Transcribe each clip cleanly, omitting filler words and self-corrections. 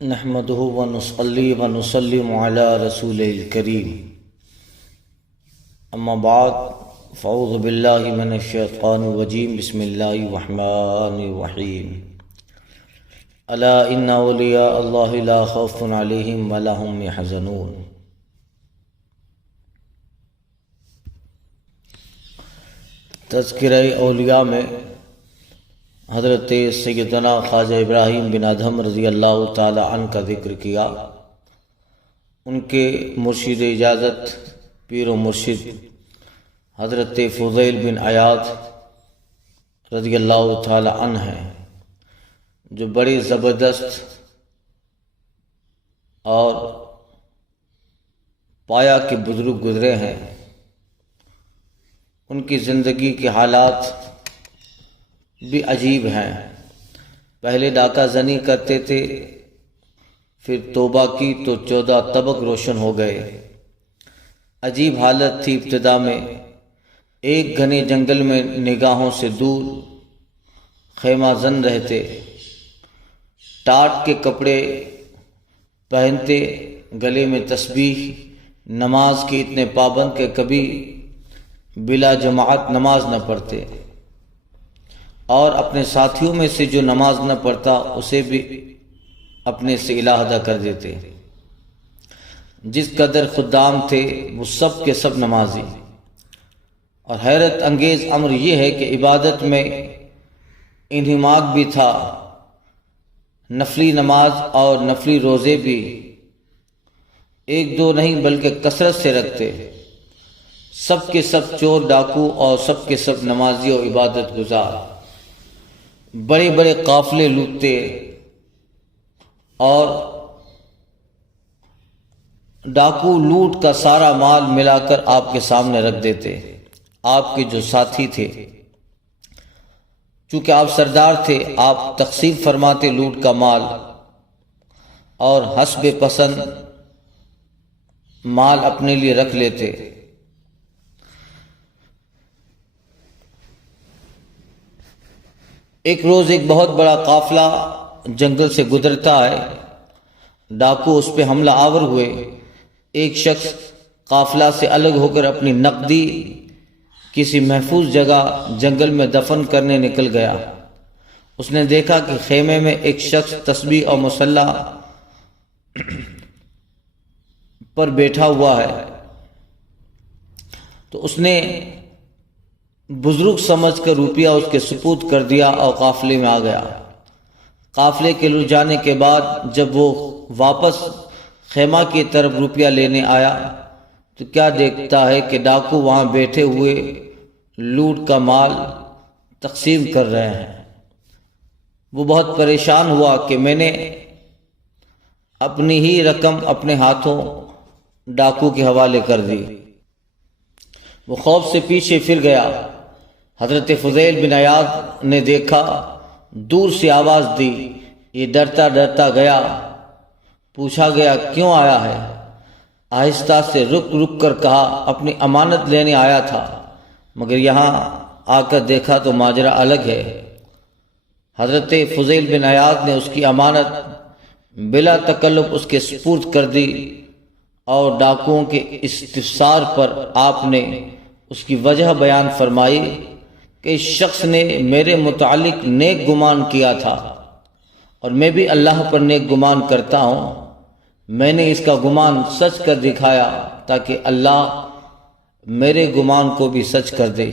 نحمده ونصلي ونسلم على رسوله الكريم اما بعد فاعوذ بالله من الشیطان الرجیم بسم اللہ الرحمن الرحیم الا ان اولیاء اللہ لا خوف علیہم ولا هم يحزنون۔ تذکرہ اولیاء میں حضرت سیدنا خواجہ ابراہیم بن ادھم رضی اللہ تعالی عنہ کا ذکر کیا۔ ان کے مرشد اجازت پیر و مرشد حضرت فضیل بن عیاض رضی اللہ تعالی عنہ ہیں، جو بڑی زبردست اور پایا کے بزرگ گزرے ہیں۔ ان کی زندگی کے حالات بھی عجیب ہیں۔ پہلے ڈاکہ زنی کرتے تھے، پھر توبہ کی تو 14 طبق روشن ہو گئے۔ عجیب حالت تھی ابتدا میں۔ ایک گھنے جنگل میں نگاہوں سے دور خیمہ زن رہتے، ٹاٹ کے کپڑے پہنتے، گلے میں تسبیح، نماز کے اتنے پابند کہ کبھی بلا جماعت نماز نہ پڑھتے، اور اپنے ساتھیوں میں سے جو نماز نہ پڑھتا اسے بھی اپنے سے علیحدہ کر دیتے۔ جس قدر خدام تھے وہ سب کے سب نمازی۔ اور حیرت انگیز امر یہ ہے کہ عبادت میں انہماک بھی تھا، نفلی نماز اور نفلی روزے بھی ایک دو نہیں بلکہ کثرت سے رکھتے۔ سب کے سب چور ڈاکو اور سب کے سب نمازی اور عبادت گزار، بڑے بڑے قافلے لوٹتے اور ڈاکو لوٹ کا سارا مال ملا کر آپ کے سامنے رکھ دیتے۔ آپ کے جو ساتھی تھے، چونکہ آپ سردار تھے، آپ تقسیم فرماتے لوٹ کا مال، اور حسب پسند مال اپنے لیے رکھ لیتے۔ ایک روز ایک بہت بڑا قافلہ جنگل سے گزرتا ہے۔ ڈاکو اس پہ حملہ آور ہوئے۔ ایک شخص قافلہ سے الگ ہو کر اپنی نقدی کسی محفوظ جگہ جنگل میں دفن کرنے نکل گیا۔ اس نے دیکھا کہ خیمے میں ایک شخص تسبیح اور مصلی پر بیٹھا ہوا ہے، تو اس نے بزرگ سمجھ کر روپیہ اس کے سپرد کر دیا اور قافلے میں آ گیا۔ قافلے کے لٹ جانے کے بعد جب وہ واپس خیمہ کی طرف روپیہ لینے آیا تو کیا دیکھتا ہے کہ ڈاکو وہاں بیٹھے ہوئے لوٹ کا مال تقسیم کر رہے ہیں۔ وہ بہت پریشان ہوا کہ میں نے اپنی ہی رقم اپنے ہاتھوں ڈاکو کے حوالے کر دی۔ وہ خوف سے پیچھے پھر گیا۔ حضرت فضیل بن عیاض نے دیکھا، دور سے آواز دی، یہ ڈرتا ڈرتا گیا۔ پوچھا گیا کیوں آیا ہے؟ آہستہ سے رک رک کر کہا اپنی امانت لینے آیا تھا، مگر یہاں آ کر دیکھا تو ماجرا الگ ہے۔ حضرت فضیل بن عیاض نے اس کی امانت بلا تکلف اس کے سپرد کر دی، اور ڈاکوؤں کے استفسار پر آپ نے اس کی وجہ بیان فرمائی کہ اس شخص نے میرے متعلق نیک گمان کیا تھا، اور میں بھی اللہ پر نیک گمان کرتا ہوں۔ میں نے اس کا گمان سچ کر دکھایا تاکہ اللہ میرے گمان کو بھی سچ کر دے۔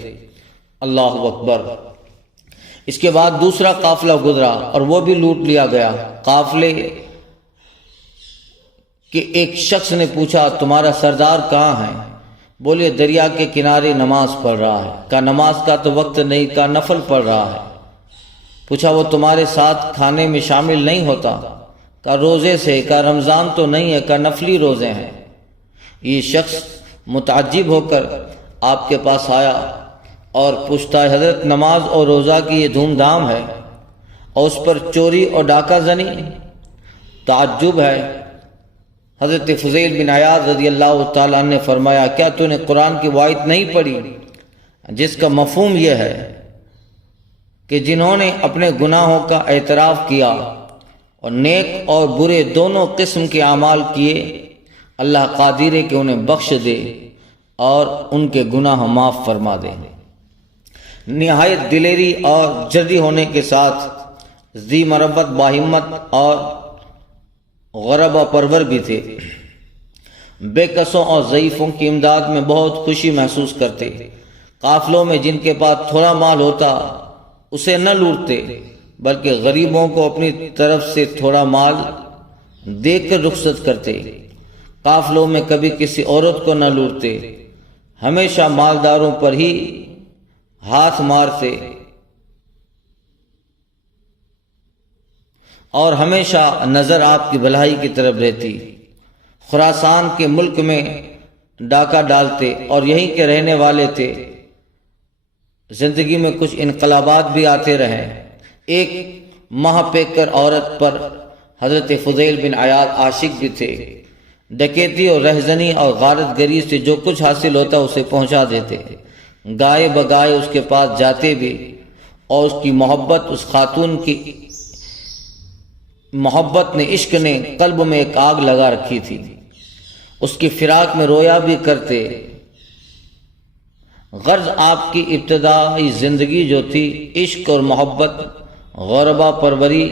اللہ اکبر۔ اس کے بعد دوسرا قافلہ گزرا اور وہ بھی لوٹ لیا گیا۔ قافلے کہ ایک شخص نے پوچھا تمہارا سردار کہاں ہے؟ بولے دریا کے کنارے نماز پڑھ رہا ہے۔ کہا نماز کا تو وقت نہیں، کہا نفل پڑھ رہا ہے۔ پوچھا وہ تمہارے ساتھ کھانے میں شامل نہیں ہوتا؟ کہا روزے سے۔ کہا رمضان تو نہیں ہے؟ کہا نفلی روزے ہیں۔ یہ شخص متعجب ہو کر آپ کے پاس آیا اور پوچھتا ہے حضرت نماز اور روزہ کی یہ دھوم دھام ہے اور اس پر چوری اور ڈاکہ زنی؟ تعجب ہے۔ حضرت فضیل بن عیاض رضی اللہ تعالیٰ عنہ نے فرمایا کیا تو نے قرآن کی آیت نہیں پڑھی جس کا مفہوم یہ ہے کہ جنہوں نے اپنے گناہوں کا اعتراف کیا اور نیک اور برے دونوں قسم کے اعمال کیے، اللہ قادر ہے کہ انہیں بخش دے اور ان کے گناہ معاف فرما دے۔ نہایت دلیری اور جرأت ہونے کے ساتھ ذی مربت باہمت اور غربا پرور بھی تھے۔ بے کسوں اور ضعیفوں کی امداد میں بہت خوشی محسوس کرتے۔ قافلوں میں جن کے پاس تھوڑا مال ہوتا اسے نہ لوٹتے، بلکہ غریبوں کو اپنی طرف سے تھوڑا مال دے کر رخصت کرتے۔ قافلوں میں کبھی کسی عورت کو نہ لوٹتے، ہمیشہ مالداروں پر ہی ہاتھ مارتے اور ہمیشہ نظر آپ کی بھلائی کی طرف رہتی۔ خراسان کے ملک میں ڈاکہ ڈالتے اور یہیں کے رہنے والے تھے۔ زندگی میں کچھ انقلابات بھی آتے رہے۔ ایک ماہ پیکر عورت پر حضرت فضیل بن عیاض عاشق بھی تھے۔ ڈکیتی اور رہزنی اور غارت گری سے جو کچھ حاصل ہوتا اسے پہنچا دیتے، گائے بگائے اس کے پاس جاتے بھی، اور اس کی محبت، اس خاتون کی محبت نے، عشق نے قلب میں ایک آگ لگا رکھی تھی۔ اس کی فراق میں رویا بھی کرتے۔ غرض آپ کی ابتدائی زندگی جو تھی عشق اور محبت، غربا پروری،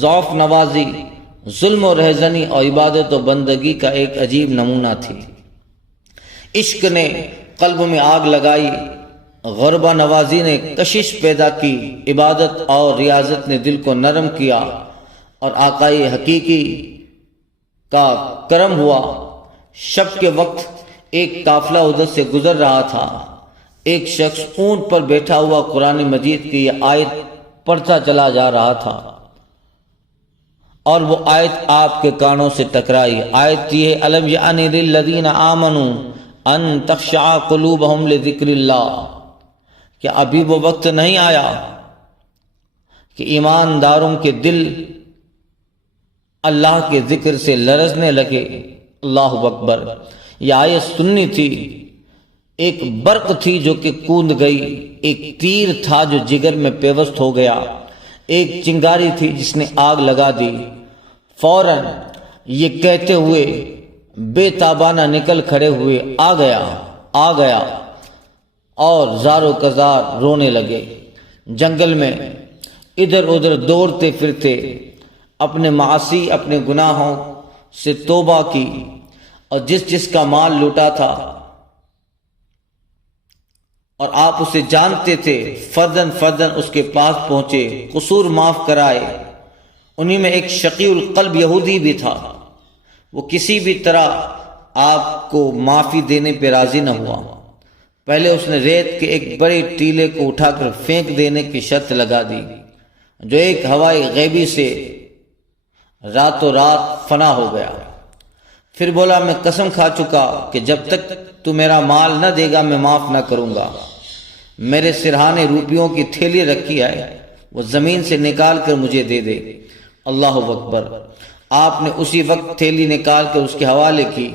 ضعف نوازی، ظلم و رہزنی اور عبادت و بندگی کا ایک عجیب نمونہ تھی۔ عشق نے قلب میں آگ لگائی، غربا نوازی نے کشش پیدا کی، عبادت اور ریاضت نے دل کو نرم کیا، اور آقائے حقیقی کا کرم ہوا۔ شب کے وقت ایک قافلہ ادھر سے گزر رہا تھا۔ ایک شخص اونٹ پر بیٹھا ہوا قرآن مجید کی یہ آیت پڑھتا چلا جا رہا تھا، اور وہ آیت آپ کے کانوں سے ٹکرائی۔ آیت یہ ہے، الم یعن للذین آمنوا ان تخشع قلوبہم لذکر اللہ، کیا ابھی وہ وقت نہیں آیا کہ ایمانداروں کے دل اللہ کے ذکر سے لرزنے لگے؟ اللہ اکبر۔ یہ آیت سننی تھی، ایک برق تھی جو کہ کوند گئی، ایک تیر تھا جو جگر میں پیوست ہو گیا، ایک چنگاری تھی جس نے آگ لگا دی۔ فوراً یہ کہتے ہوئے بے تابانہ نکل کھڑے ہوئے، آ گیا، اور زار و کزار رونے لگے۔ جنگل میں ادھر ادھر دوڑتے پھرتے اپنے معاصی، اپنے گناہوں سے توبہ کی، اور جس کا مال لوٹا تھا اور آپ اسے جانتے تھے، فردن فردن اس کے پاس پہنچے، قصور معاف کرائے۔ انہی میں ایک شقی القلب یہودی بھی تھا، وہ کسی بھی طرح آپ کو معافی دینے پہ راضی نہ ہوا۔ پہلے اس نے ریت کے ایک بڑے ٹیلے کو اٹھا کر پھینک دینے کی شرط لگا دی، جو ایک ہوائی غیبی سے راتوں رات فنا ہو گیا۔ پھر بولا، میں قسم کھا چکا کہ جب تک تو میرا مال نہ دے گا میں معاف نہ کروں گا۔ میرے سرہانے روپیوں کی تھیلی رکھی ہے، وہ زمین سے نکال کر مجھے دے دے۔ اللہ اکبر۔ آپ نے اسی وقت تھیلی نکال کر اس کے حوالے کی،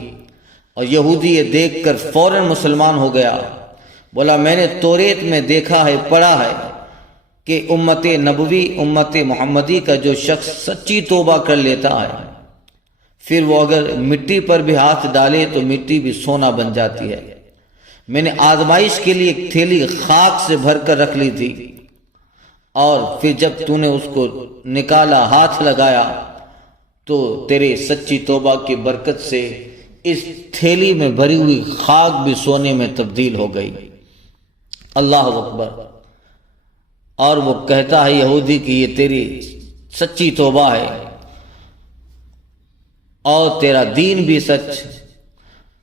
اور یہودی یہ دیکھ کر فوراً مسلمان ہو گیا۔ بولا، میں نے توریت میں دیکھا ہے، پڑھا ہے کہ امت نبوی، امت محمدی کا جو شخص سچی توبہ کر لیتا ہے، پھر وہ اگر مٹی پر بھی ہاتھ ڈالے تو مٹی بھی سونا بن جاتی ہے۔ میں نے آزمائش کے لیے ایک تھیلی خاک سے بھر کر رکھ لی تھی، اور پھر جب تو نے اس کو نکالا، ہاتھ لگایا، تو تیرے سچی توبہ کی برکت سے اس تھیلی میں بھری ہوئی خاک بھی سونے میں تبدیل ہو گئی۔ اللہ اکبر۔ اور وہ کہتا ہے یہودی کہ یہ تیری سچی توبہ ہے اور تیرا دین بھی سچ۔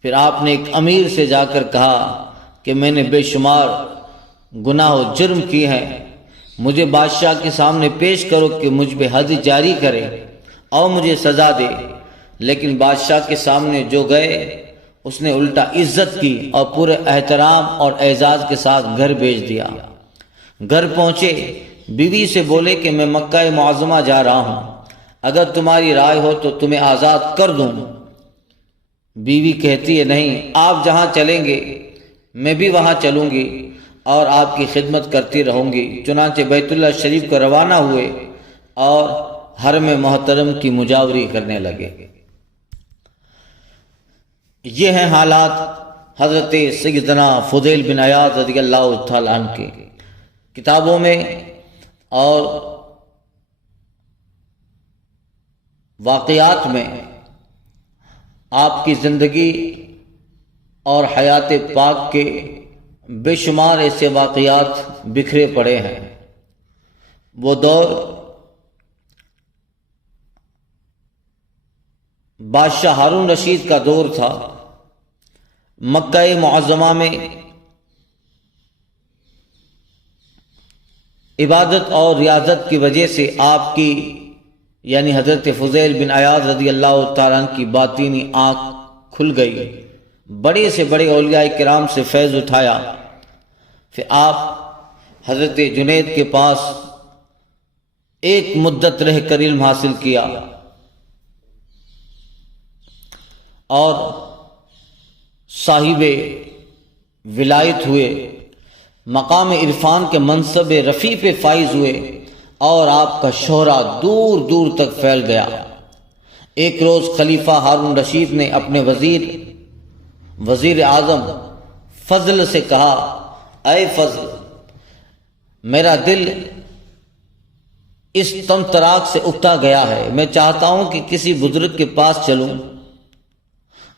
پھر آپ نے ایک امیر سے جا کر کہا کہ میں نے بے شمار گناہ و جرم کیے ہیں، مجھے بادشاہ کے سامنے پیش کرو کہ مجھ پہ حد جاری کرے اور مجھے سزا دے۔ لیکن بادشاہ کے سامنے جو گئے، اس نے الٹا عزت کی اور پورے احترام اور اعزاز کے ساتھ گھر بھیج دیا۔ گھر پہنچے، بیوی سے بولے کہ میں مکہ معظمہ جا رہا ہوں، اگر تمہاری رائے ہو تو تمہیں آزاد کر دوں۔ بیوی کہتی ہے، نہیں، آپ جہاں چلیں گے میں بھی وہاں چلوں گی اور آپ کی خدمت کرتی رہوں گی۔ چنانچہ بیت اللہ شریف کو روانہ ہوئے اور حرم محترم کی مجاوری کرنے لگے۔ یہ ہیں حالات حضرت سیدنا فضیل بن عیاض رضی اللہ تعالیٰ عنہ کے۔ کتابوں میں اور واقعات میں آپ کی زندگی اور حیات پاک کے بے شمار ایسے واقعات بکھرے پڑے ہیں۔ وہ دور بادشاہ ہارون رشید کا دور تھا۔ مکہ معظمہ میں عبادت اور ریاضت کی وجہ سے آپ کی یعنی حضرت فضیل بن عیاض رضی اللہ تعالیٰ عنہ کی باطینی آنکھ کھل گئی۔ بڑے سے بڑے اولیاء کرام سے فیض اٹھایا۔ پھر آپ حضرت جنید کے پاس ایک مدت رہ کر علم حاصل کیا اور صاحب ولایت ہوئے، مقام عرفان کے منصب رفیع پہ فائز ہوئے اور آپ کا شہرہ دور دور تک پھیل گیا۔ ایک روز خلیفہ ہارون رشید نے اپنے وزیر اعظم فضل سے کہا، اے فضل، میرا دل اس طمطراق سے اکتا گیا ہے، میں چاہتا ہوں کہ کسی بزرگ کے پاس چلوں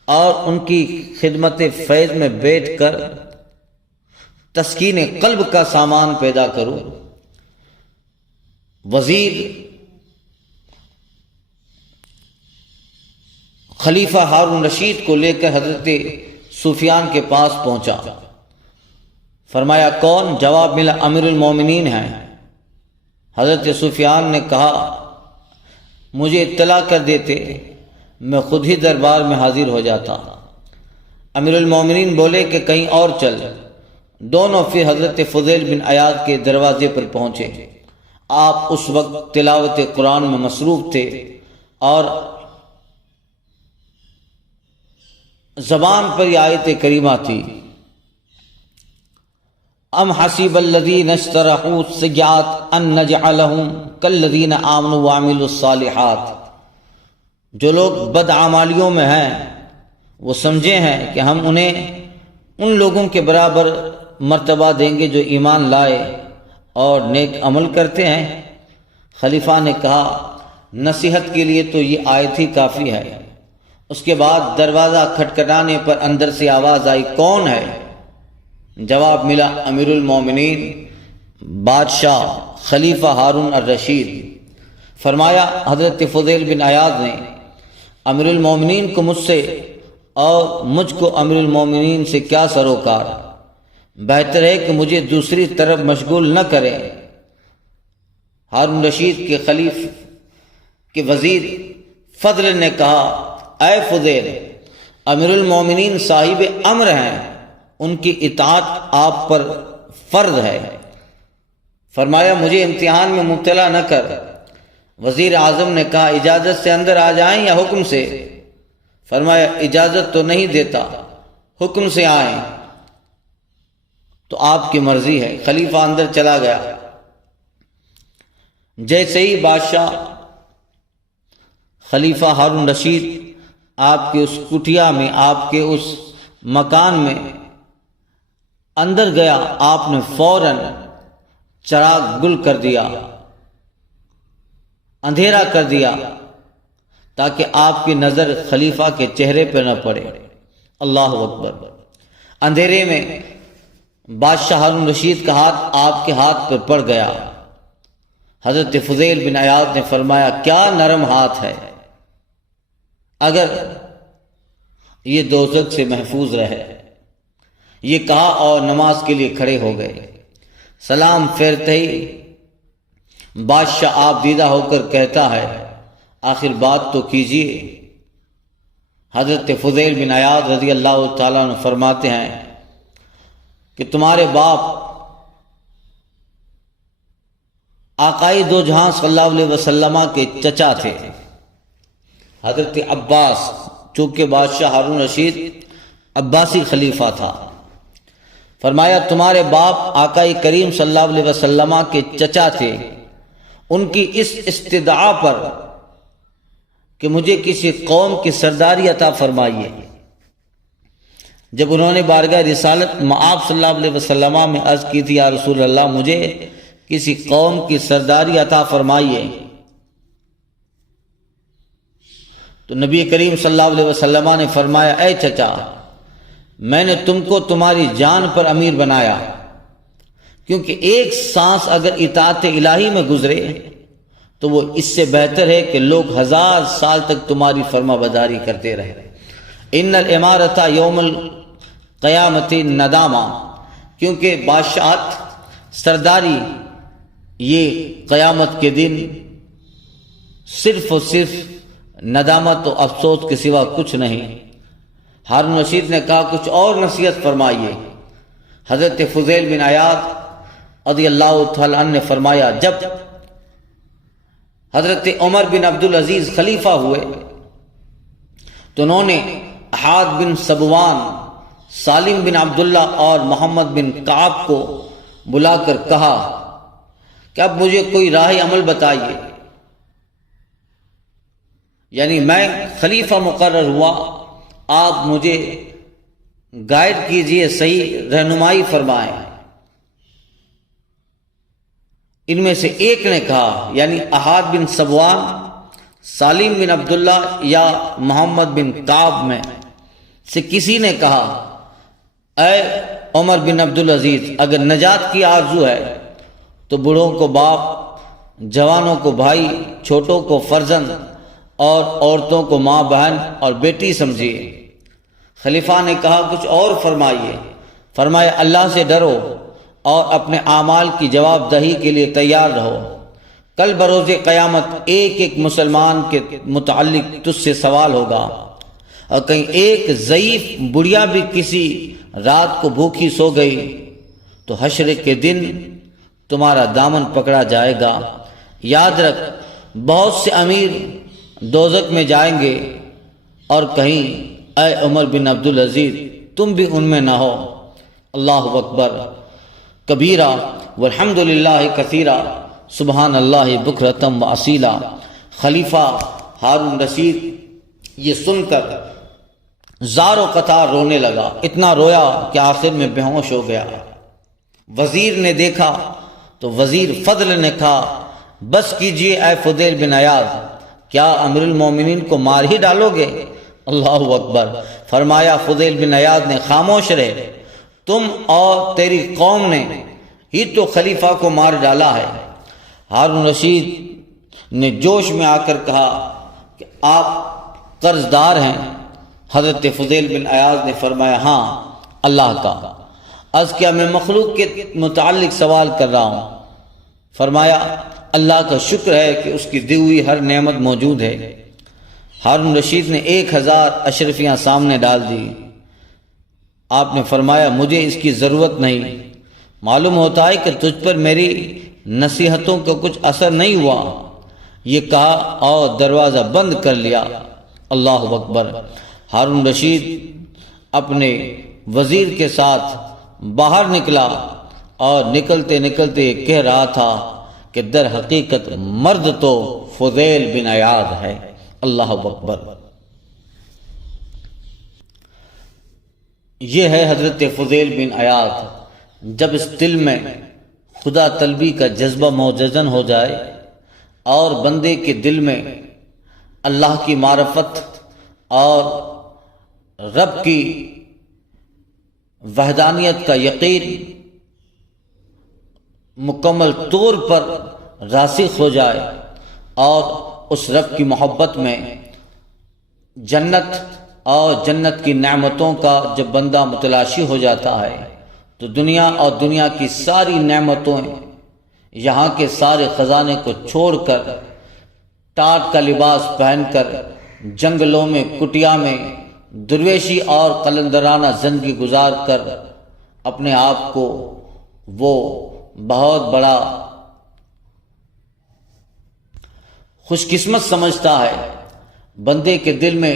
اور ان کی خدمت فیض میں بیٹھ کر تسکین قلب کا سامان پیدا کروں۔ وزیر خلیفہ ہارون رشید کو لے کر حضرت سفیان کے پاس پہنچا۔ فرمایا کون؟ جواب ملا امیر المومنین ہیں۔ حضرت سفیان نے کہا مجھے اطلاع کر دیتے، میں خود ہی دربار میں حاضر ہو جاتا۔ امیر المومنین بولے کہ کہیں اور چل۔ دونوں پھر حضرت فضیل بن عیاض کے دروازے پر پہنچے۔ آپ اس وقت تلاوت قرآن میں مصروف تھے اور زبان پر یہ آیت کریمہ تھی، ام حسب الذین اجترحوا السیئات ان نجعلہم کالذین آمنوا وعملوا الصالحات۔ جو لوگ بدعمالیوں میں ہیں وہ سمجھے ہیں کہ ہم انہیں ان لوگوں کے برابر مرتبہ دیں گے جو ایمان لائے اور نیک عمل کرتے ہیں۔ خلیفہ نے کہا نصیحت کے لیے تو یہ آیت ہی کافی ہے۔ اس کے بعد دروازہ کھٹکھٹانے پر اندر سے آواز آئی، کون ہے؟ جواب ملا امیر المومنین بادشاہ خلیفہ ہارون الرشید۔ فرمایا حضرت فضیل بن عیاض نے امیر المومنین کو مجھ سے اور مجھ کو امیر المومنین سے کیا سروکار، بہتر ہے کہ مجھے دوسری طرف مشغول نہ کرے۔ ہارون رشید کے خلیفہ کے وزیر فضل نے کہا اے فضیل، امیر المومنین صاحب امر ہیں، ان کی اطاعت آپ پر فرض ہے۔ فرمایا مجھے امتحان میں مبتلا نہ کر۔ وزیر اعظم نے کہا اجازت سے اندر آ جائیں یا حکم سے؟ فرمایا اجازت تو نہیں دیتا، حکم سے آئیں تو آپ کی مرضی ہے۔ خلیفہ اندر چلا گیا۔ جیسے ہی بادشاہ خلیفہ ہارون رشید آپ کے اس کٹیا میں، آپ کے اس مکان میں اندر گیا، آپ نے فوراً چراغ گل کر دیا، اندھیرا کر دیا تاکہ آپ کی نظر خلیفہ کے چہرے پہ نہ پڑے۔ اللہ اکبر۔ اندھیرے میں بادشاہ ہارون رشید کا ہاتھ آپ کے ہاتھ پر پڑ گیا۔ حضرت فضیل بن عیاض نے فرمایا کیا نرم ہاتھ ہے، اگر یہ دوزخ سے محفوظ رہے۔ یہ کہا اور نماز کے لیے کھڑے ہو گئے۔ سلام پھیرتے ہی بادشاہ آپ دیدہ ہو کر کہتا ہے آخر بات تو کیجیے۔ حضرت فضیل بن عیاض رضی اللہ تعالیٰ عنہ فرماتے ہیں کہ تمہارے باپ آقائے دو جہاں صلی اللہ علیہ وسلم کے چچا تھے، حضرت عباس، چونکہ بادشاہ ہارون رشید عباسی خلیفہ تھا۔ فرمایا تمہارے باپ آقائے کریم صلی اللہ علیہ وسلم کے چچا تھے، ان کی اس استدعا پر کہ مجھے کسی قوم کی سرداری عطا فرمائیے، جب انہوں نے بارگاہ رسالت آپ صلی اللہ علیہ وسلم میں عرض کی تھی یا رسول اللہ مجھے کسی قوم کی سرداری عطا فرمائیے، تو نبی کریم صلی اللہ علیہ وسلم نے فرمایا اے چچا، میں نے تم کو تمہاری جان پر امیر بنایا، کیونکہ ایک سانس اگر اطاعت الہی میں گزرے تو وہ اس سے بہتر ہے کہ لوگ 1000 سال تک تمہاری فرما برداری کرتے رہے۔ ان الامارۃ یوم القیامت ندامہ، کیونکہ بادشاہت سرداری یہ قیامت کے دن صرف اور صرف ندامت و افسوس کے سوا کچھ نہیں۔ ہارون رشید نے کہا کچھ اور نصیحت فرمائیے۔ حضرت فضیل بن عیاض رضی اللہ تعالیٰ عنہ نے فرمایا جب حضرت عمر بن عبدالعزیز خلیفہ ہوئے تو انہوں نے احاد بن سبوان، سالم بن عبداللہ اور محمد بن کعب کو بلا کر کہا کہ اب مجھے کوئی راہ عمل بتائیے، یعنی میں خلیفہ مقرر ہوا، آپ مجھے گائیڈ کیجئے، صحیح رہنمائی فرمائیں۔ ان میں سے ایک نے کہا، یعنی احاد بن سبوان، سالم بن عبداللہ یا محمد بن کعب میں سے کسی نے کہا اے عمر بن عبدالعزیز، اگر نجات کی آرزو ہے تو بوڑھوں کو باپ، جوانوں کو بھائی، چھوٹوں کو فرزند اور عورتوں کو ماں بہن اور بیٹی سمجھیے۔ خلیفہ نے کہا کچھ اور فرمائیے۔ فرمایا اللہ سے ڈرو اور اپنے اعمال کی جواب دہی کے لیے تیار رہو، کل بروز قیامت ایک ایک مسلمان کے متعلق تجھ سے سوال ہوگا، اور کہیں ایک ضعیف بڑھیا بھی کسی رات کو بھوکی سو گئی تو حشر کے دن تمہارا دامن پکڑا جائے گا۔ یاد رکھ بہت سے امیر دوزخ میں جائیں گے، اور کہیں اے عمر بن عبدالعزیز تم بھی ان میں نہ ہو۔ اللہ اکبر کبیرہ والحمد للہ کثیرہ سبحان اللہ بکرۃ و اصیلا۔ خلیفہ ہارون رشید یہ سن کر زار و قطار رونے لگا، اتنا رویا کہ آخر میں بے ہوش ہو گیا۔ وزیر نے دیکھا تو وزیر فضل نے کہا بس کیجئے اے فضیل بن عیاض، کیا امیر المومنین کو مار ہی ڈالو گے؟ اللہ اکبر۔ فرمایا فضیل بن عیاض نے خاموش رہے، تم اور تیری قوم نے ہی تو خلیفہ کو مار ڈالا ہے۔ ہارون رشید نے جوش میں آ کر کہا کہ آپ قرض دار ہیں۔ حضرت فضیل بن عیاض نے فرمایا ہاں اللہ کا۔ عرض کیا میں مخلوق کے متعلق سوال کر رہا ہوں؟ فرمایا اللہ کا شکر ہے کہ اس کی دی ہوئی ہر نعمت موجود ہے۔ ہارون رشید نے 1000 اشرفیاں سامنے ڈال دی۔ آپ نے فرمایا مجھے اس کی ضرورت نہیں، معلوم ہوتا ہے کہ تجھ پر میری نصیحتوں کا کچھ اثر نہیں ہوا۔ یہ کہا اور دروازہ بند کر لیا۔ اللہ اکبر۔ ہارون رشید اپنے وزیر کے ساتھ باہر نکلا اور نکلتے نکلتے کہہ رہا تھا کہ در حقیقت مرد تو فضیل بن عیاض ہے۔ اللہ اکبر۔ یہ ہے حضرت فضیل بن عیاض۔ جب اس دل میں خدا طلبی کا جذبہ موجزن ہو جائے اور بندے کے دل میں اللہ کی معرفت اور رب کی وحدانیت کا یقین مکمل طور پر راسخ ہو جائے اور اس رب کی محبت میں جنت اور جنت کی نعمتوں کا جب بندہ متلاشی ہو جاتا ہے تو دنیا اور دنیا کی ساری نعمتوں، یہاں کے سارے خزانے کو چھوڑ کر ٹاٹ کا لباس پہن کر جنگلوں میں کٹیا میں درویشی اور قلندرانہ زندگی گزار کر اپنے آپ کو وہ بہت بڑا خوش قسمت سمجھتا ہے۔ بندے کے دل میں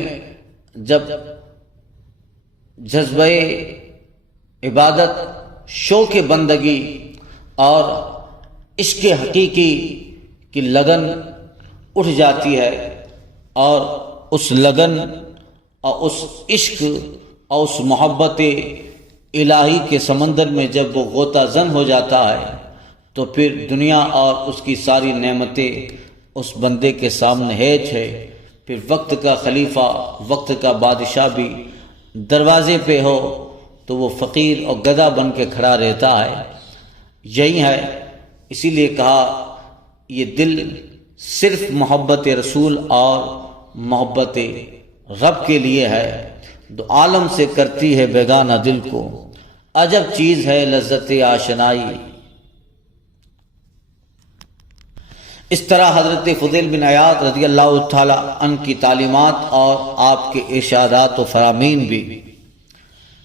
جب جذبہ عبادت، شوق بندگی اور عشق حقیقی کی لگن اٹھ جاتی ہے، اور اس لگن اور اس عشق اور اس محبت الہی کے سمندر میں جب وہ غوطہ زن ہو جاتا ہے تو پھر دنیا اور اس کی ساری نعمتیں اس بندے کے سامنے ہیچ ہے۔ پھر وقت کا خلیفہ، وقت کا بادشاہ بھی دروازے پہ ہو تو وہ فقیر اور گدھا بن کے کھڑا رہتا ہے۔ یہی ہے، اسی لیے کہا یہ دل صرف محبت رسول اور محبت رب کے لیے ہے، دو عالم سے کرتی ہے بیگانہ دل کو، عجب چیز ہے لذت آشنائی۔ اس طرح حضرت فضیل بن عیاض رضی اللہ تعالی عنہ کی تعلیمات اور آپ کے ارشادات و فرامین بھی،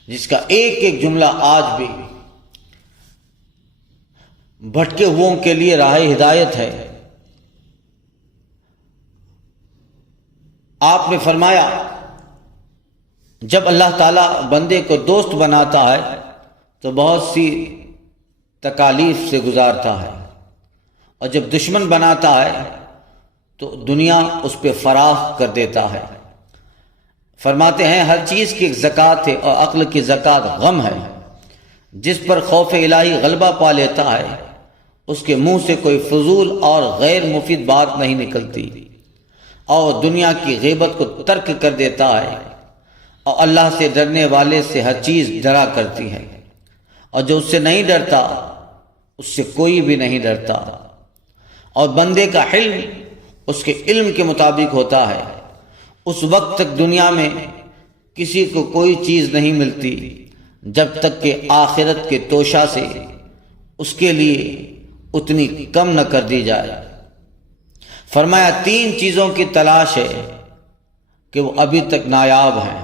جس کا ایک ایک جملہ آج بھی بھٹکے ہوئوں کے لیے راہ ہدایت ہے۔ آپ نے فرمایا جب اللہ تعالیٰ بندے کو دوست بناتا ہے تو بہت سی تکالیف سے گزارتا ہے، اور جب دشمن بناتا ہے تو دنیا اس پہ فراخ کر دیتا ہے۔ فرماتے ہیں ہر چیز کی ایک زکوٰۃ ہے، اور عقل کی زکوٰۃ غم ہے۔ جس پر خوف الہی غلبہ پا لیتا ہے اس کے منہ سے کوئی فضول اور غیر مفید بات نہیں نکلتی، اور دنیا کی غیبت کو ترک کر دیتا ہے، اور اللہ سے ڈرنے والے سے ہر چیز ڈرا کرتی ہے، اور جو اس سے نہیں ڈرتا اس سے کوئی بھی نہیں ڈرتا۔ اور بندے کا حلم اس کے علم کے مطابق ہوتا ہے۔ اس وقت تک دنیا میں کسی کو کوئی چیز نہیں ملتی جب تک کہ آخرت کے توشہ سے اس کے لیے اتنی کم نہ کر دی جائے۔ فرمایا 3 چیزوں کی تلاش ہے کہ وہ ابھی تک نایاب ہیں۔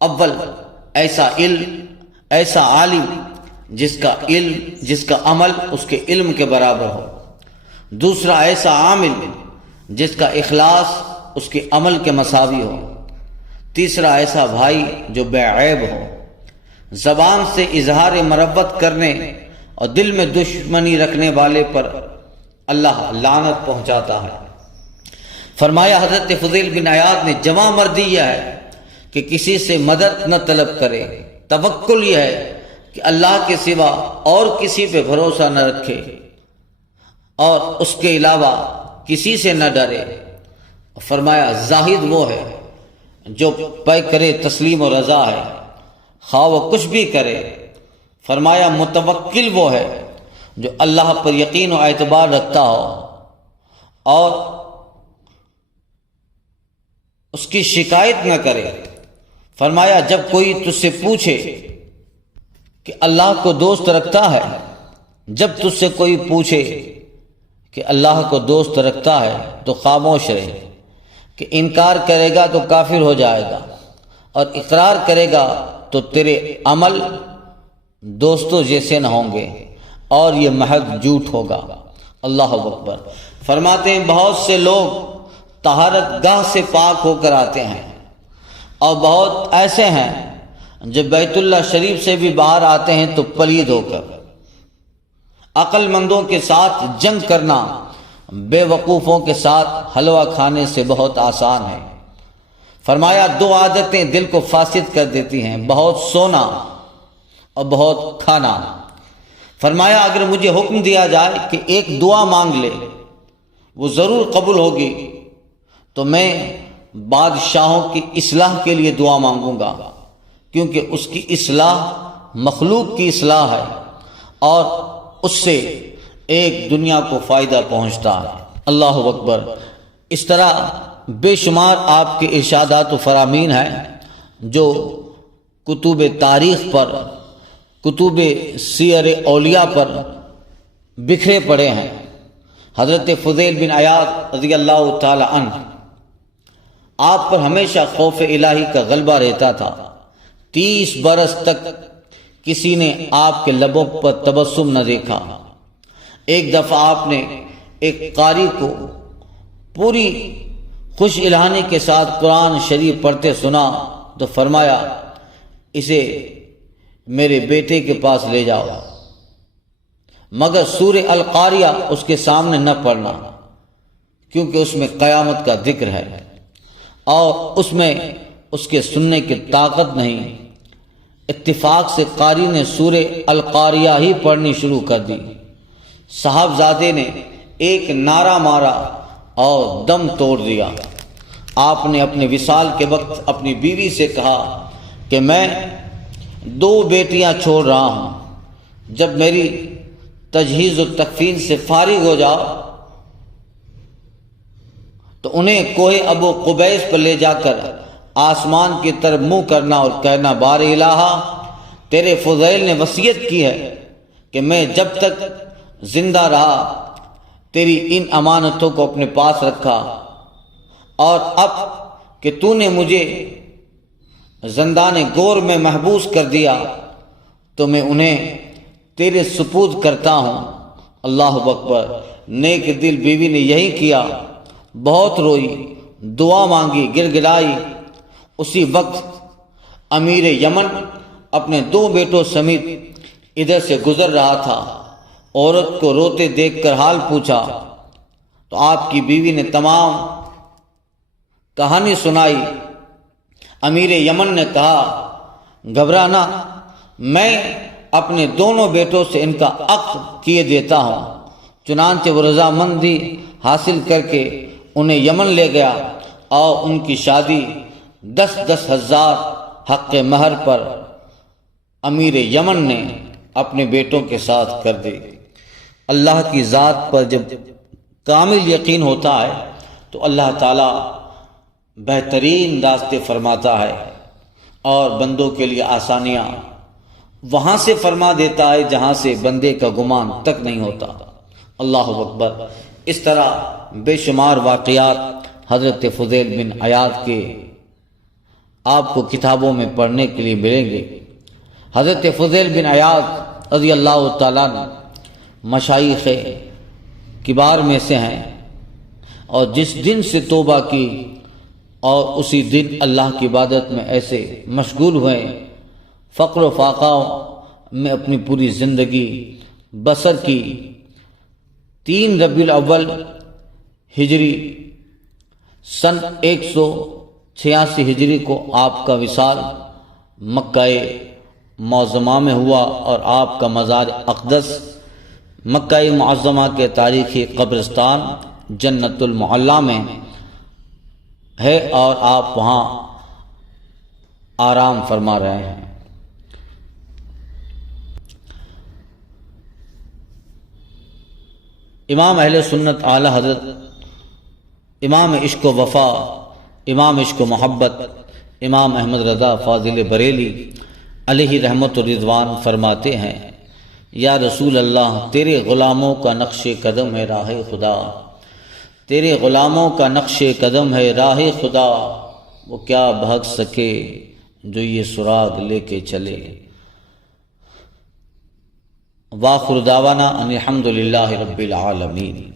اول، ایسا علم، ایسا عالم جس کا عمل اس کے علم کے برابر ہو۔ دوسرا، ایسا عامل جس کا اخلاص اس کے عمل کے مساوی ہو۔ تیسرا، ایسا بھائی جو بے عیب ہو۔ زبان سے اظہار مربت کرنے اور دل میں دشمنی رکھنے والے پر اللہ لعنت پہنچاتا ہے۔ فرمایا حضرت فضیل بن عیاض نے جواں مردی یہ ہے کہ کسی سے مدد نہ طلب کرے، توکل یہ ہے کہ اللہ کے سوا اور کسی پہ بھروسہ نہ رکھے اور اس کے علاوہ کسی سے نہ ڈرے۔ فرمایا زاہد وہ ہے جو پے کرے تسلیم و رضا ہے، خواہ وہ کچھ بھی کرے۔ فرمایا متوکل وہ ہے جو اللہ پر یقین و اعتبار رکھتا ہو اور اس کی شکایت نہ کرے۔ فرمایا جب کوئی تجھ سے پوچھے کہ اللہ کو دوست رکھتا ہے، جب تجھ سے کوئی پوچھے کہ اللہ کو دوست رکھتا ہے تو خاموش رہے، کہ انکار کرے گا تو کافر ہو جائے گا، اور اقرار کرے گا تو تیرے عمل دوستوں جیسے نہ ہوں گے، اور یہ محض جھوٹ ہوگا۔ اللہ اکبر۔ فرماتے ہیں بہت سے لوگ طہارت گاہ سے پاک ہو کر آتے ہیں، اور بہت ایسے ہیں جو بیت اللہ شریف سے بھی باہر آتے ہیں تو پلید ہو کر۔ عقل مندوں کے ساتھ جنگ کرنا بے وقوفوں کے ساتھ حلوہ کھانے سے بہت آسان ہے۔ فرمایا 2 عادتیں دل کو فاسد کر دیتی ہیں، بہت سونا اور بہت کھانا۔ فرمایا اگر مجھے حکم دیا جائے کہ ایک دعا مانگ لے وہ ضرور قبول ہوگی تو میں بادشاہوں کی اصلاح کے لیے دعا مانگوں گا، کیونکہ اس کی اصلاح مخلوق کی اصلاح ہے اور اس سے ایک دنیا کو فائدہ پہنچتا ہے۔ اللہ اکبر۔ اس طرح بے شمار آپ کے ارشادات و فرامین ہیں جو کتب تاریخ پر، کتب سیر اولیاء پر بکھرے پڑے ہیں۔ حضرت فضیل بن عیاض رضی اللہ تعالی عنہ، آپ پر ہمیشہ خوف الہی کا غلبہ رہتا تھا۔ 30 برس تک کسی نے آپ کے لبوں پر تبسم نہ دیکھا۔ ایک دفعہ آپ نے ایک قاری کو پوری خوش الہانی کے ساتھ قرآن شریف پڑھتے سنا تو فرمایا اسے میرے بیٹے کے پاس لے جاؤ۔ مگر سورہ القاریہ اس کے سامنے نہ پڑھنا، کیونکہ اس میں قیامت کا ذکر ہے اور اس میں اس کے سننے کی طاقت نہیں۔ اتفاق سے قاری نے سورہ القاریہ ہی پڑھنی شروع کر دی۔ صاحبزادے نے ایک نعرہ مارا اور دم توڑ دیا۔ آپ نے اپنے وصال کے وقت اپنی بیوی سے کہا کہ میں 2 بیٹیاں چھوڑ رہا ہوں، جب میری تجہیز و تکفین سے فارغ ہو جاؤ تو انہیں کوہ ابو قبیس پر لے جا کر آسمان کی طرف منہ کرنا اور کہنا، بار الہا، تیرے فضیل نے وصیت کی ہے کہ میں جب تک زندہ رہا تیری ان امانتوں کو اپنے پاس رکھا، اور اب کہ تو نے مجھے زندان گور میں محبوس کر دیا تو میں انہیں تیرے سپرد کرتا ہوں۔ اللہ اکبر۔ نیک دل بیوی نے یہی کیا، بہت روئی، دعا مانگی، گر گرائی۔ اسی وقت امیر یمن اپنے 2 بیٹوں سمیت ادھر سے گزر رہا تھا۔ عورت کو روتے دیکھ کر حال پوچھا تو آپ کی بیوی نے تمام کہانی سنائی۔ امیر یمن نے کہا، گھبرانا، میں اپنے دونوں بیٹوں سے ان کا عقد کیے دیتا ہوں۔ چنانچہ وہ رضامندی حاصل کر کے انہیں یمن لے گیا اور ان کی شادی 10 ہزار حق مہر پر امیر یمن نے اپنے بیٹوں کے ساتھ کر دی۔ اللہ کی ذات پر جب کامل یقین ہوتا ہے تو اللہ تعالیٰ بہترین راستے فرماتا ہے اور بندوں کے لیے آسانیاں وہاں سے فرما دیتا ہے جہاں سے بندے کا گمان تک نہیں ہوتا۔ اللہ اکبر۔ اس طرح بے شمار واقعات حضرت فضیل بن عیاض کے آپ کو کتابوں میں پڑھنے کے لیے ملیں گے۔ حضرت فضیل بن عیاض رضی اللہ تعالیٰ عنہ مشائخ کبار میں سے ہیں، اور جس دن سے توبہ کی اور اسی دن اللہ کی عبادت میں ایسے مشغول ہوئے، فقر و فاقہ میں اپنی پوری زندگی بسر کی۔ 3 ربیع الاول ہجری سن 186 ہجری کو آپ کا وصال مکہ معظمہ میں ہوا، اور آپ کا مزار اقدس مکہ معظمہ کے تاریخی قبرستان جنت المعلا میں ہے، اور آپ وہاں آرام فرما رہے ہیں۔ امام اہل سنت اعلی حضرت امام عشق و وفا، امام عشق و محبت، امام احمد رضا فاضل بریلی علیہ رحمت و رضوان فرماتے ہیں، یا رسول اللہ، تیرے غلاموں کا نقش قدم ہے راہ خدا، تیرے غلاموں کا نقش قدم ہے راہ خدا، وہ کیا بھاگ سکے جو یہ سراغ لے کے چلے۔ وآخر دعوانا ان الحمد للہ رب العالمین۔